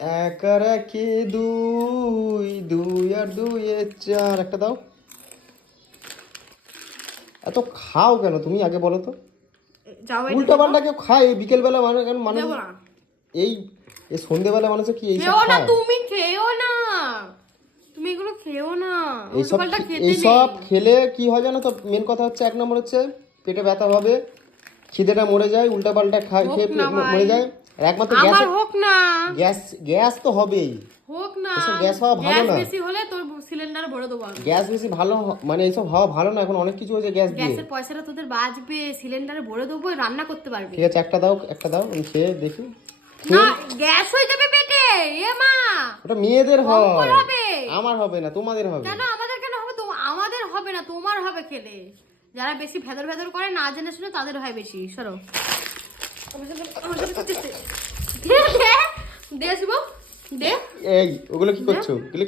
এক আর একে দুই, দুই আর দুই এ চার। একটা দাও। এত খাও কেন তুমি আগে বলো তো? যাও উল্টা পাল্টা কেউ খায় এই বিকেলবেলা? মানুষ মানুষ দেবো না, এই এই সন্ধেবেলা মানুষে কি এইসব খেও না, খায়? তুমি খেও না, তুমি এগুলো খেও না, এইসব উল্টোপাল্টা খেতে এইসব নেই। খেলে কি হয় জানো তো? মেন কথা হচ্ছে, এক নম্বর হচ্ছে পেটে ব্যথা হবে, খিদেটা মরে যায়, উল্টা পাল্টা হোক খেয়ে না ভাই, মরে যায়। আর একমাত্র আমার হোক না, গ্যাস গ্যাস তো হবেই। হোক না, এসব গ্যাস হওয়া ভালো গ্যাস না। বেশি হলে তোর সিলিন্ডার ভরে দেবো আমি। গ্যাস বেশি ভালো মানে এইসব হওয়া ভালো না, এখন অনেক কিছু হয়েছে গ্যাস দিয়ে। গ্যাসের পয়সাটা তোদের বাঁচবে, সিলিন্ডারে ভরে দেবো, রান্না করতে পারবি। ঠিক আছে, একটা দাও, একটা দাও, আমি খেয়ে দেখি। না, গ্যাস হয়ে যাবে পেটে, এ মা। ওটা মেয়েদের অঙ্কর হয়, হবে। আমার হবে না, তোমাদের হবে। কেন আমাদের কেন হবে? আমাদের হবে না, তোমার হবে খেলে। যারা বেশি ভেদর ভেদর করে না জেনে শুনে তাদের হয় বেশি। সরো, দে শুভ, দে। এই ওগুলো কি করছো? এগুলো